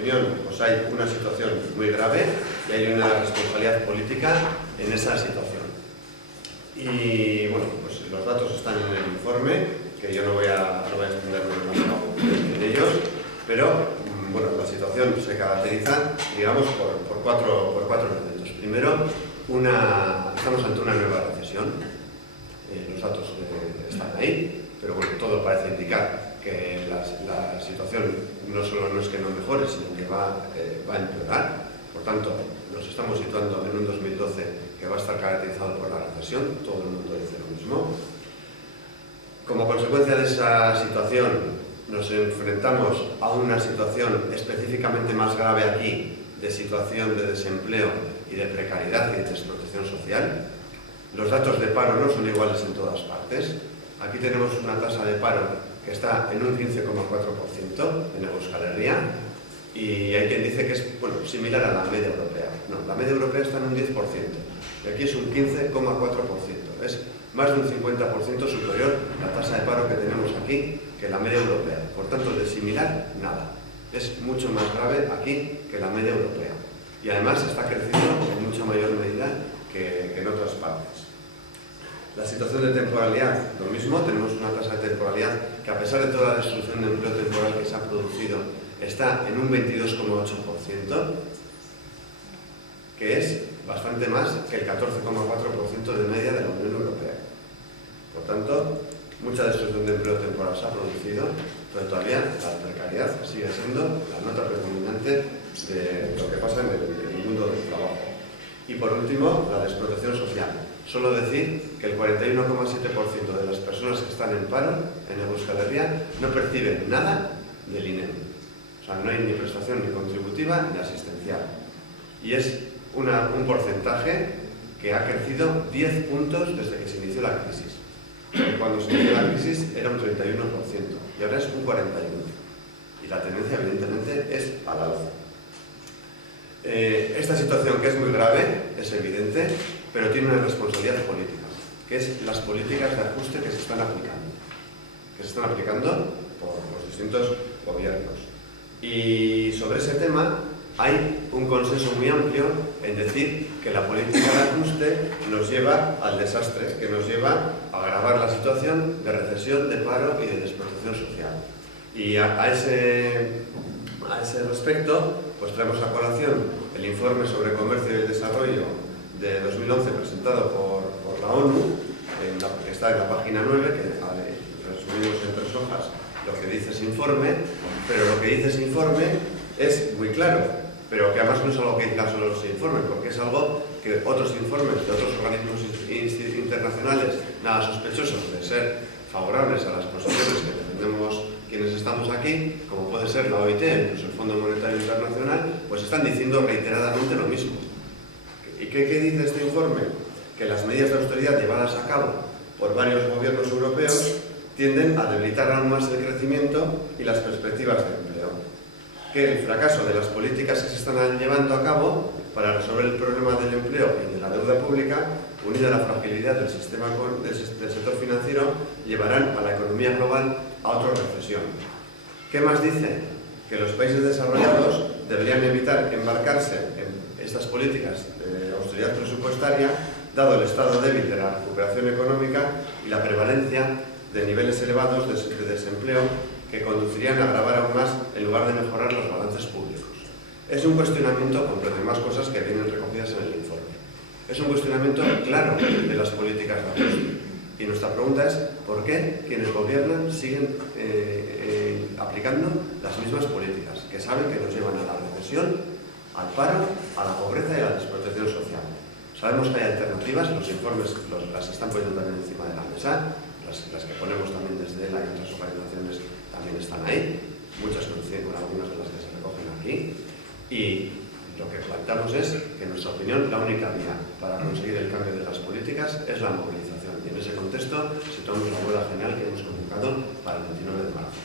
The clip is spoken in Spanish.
opinión, pues hay una situación muy grave y hay una responsabilidad política en esa situación. Y bueno, pues los datos están en el informe, que yo no voy a extenderme demasiado en ellos, pero bueno, la situación se caracteriza, digamos, por cuatro elementos. Primero, estamos ante una nueva recesión. Los datos están ahí, pero bueno, todo parece indicar que la situación no solo no es que no mejore, sino que va a empeorar. Por tanto, nos estamos situando en un 2012 que va a estar caracterizado por la recesión, todo el mundo dice lo mismo. Como consecuencia de esa situación, nos enfrentamos a una situación específicamente más grave aquí, de situación de desempleo y de precariedad y de desprotección social. Los datos de paro no son iguales en todas partes. Aquí tenemos una tasa de paro que está en un 15,4% en Euskal Herria, y hay quien dice que es similar a la media europea. No, la media europea está en un 10%, y aquí es un 15,4%. Es más de un 50% superior la tasa de paro que tenemos aquí que la media europea. Por tanto, de similar, nada. Es mucho más grave aquí que la media europea. Y además está creciendo en mucha mayor medida que en otras partes. La situación de temporalidad, lo mismo, tenemos una tasa de temporalidad que, a pesar de toda la destrucción de empleo temporal que se ha producido, está en un 22,8%, que es bastante más que el 14,4% de media de la Unión Europea. Por tanto, mucha destrucción de empleo temporal se ha producido, pero todavía la precariedad sigue siendo la nota predominante de lo que pasa en el mundo del trabajo. Y por último, la desprotección social. Solo decir que el 41,7% de las personas que están en paro en Euskal Herria no perciben nada del INEM. O sea, no hay ni prestación ni contributiva ni asistencial. Y es un porcentaje que ha crecido 10 puntos desde que se inició la crisis. Cuando se inició la crisis era un 31% y ahora es un 41%. Y la tendencia, evidentemente, es al alza. Esta situación, que es muy grave, es evidente, pero tiene una responsabilidad política, que es las políticas de ajuste que se están aplicando por los distintos gobiernos. Y sobre ese tema hay un consenso muy amplio en decir que la política de ajuste nos lleva al desastre, que nos lleva a agravar la situación de recesión, de paro y de desprotección social. Y a ese respecto, pues traemos a colación el informe sobre comercio y el desarrollo de 2011 presentado por la ONU, que está en la página 9, que resumimos en 3 hojas lo que dice ese informe, pero lo que dice ese informe es muy claro, pero que además no es algo que diga solo ese informe, porque es algo que otros informes de otros organismos internacionales nada sospechosos de ser favorables a las posiciones que defendemos quienes estamos aquí, como puede ser la OIT, incluso el Fondo Monetario Internacional, pues están diciendo reiteradamente lo mismo. ¿Y qué dice este informe? Que las medidas de austeridad llevadas a cabo por varios gobiernos europeos tienden a debilitar aún más el crecimiento y las perspectivas de empleo. Que el fracaso de las políticas que se están llevando a cabo para resolver el problema del empleo y de la deuda pública, unida a la fragilidad del sistema del sector financiero, llevarán a la economía global a otra recesión. ¿Qué más dice? Que los países desarrollados deberían evitar embarcarse en estas políticas de austeridad presupuestaria, dado el estado débil de la recuperación económica y la prevalencia de niveles elevados de desempleo que conducirían a agravar aún más en lugar de mejorar los balances públicos. Es un cuestionamiento completo de más cosas que vienen recogidas en el informe. Es un cuestionamiento claro de las políticas de ajuste. Y nuestra pregunta es, ¿por qué quienes gobiernan siguen aplicando las mismas políticas que saben que nos llevan a la recesión, al paro, a la pobreza y a la desprotección social? Sabemos que hay alternativas, los informes las están poniendo también encima de la mesa, las que ponemos también desde ELA y otras organizaciones también están ahí, muchas coinciden con algunas de las que se recogen aquí, y lo que planteamos es que, en nuestra opinión, la única vía para conseguir el cambio de las políticas es la movilización, y en ese contexto situamos la huelga general que hemos convocado para el 29 de marzo.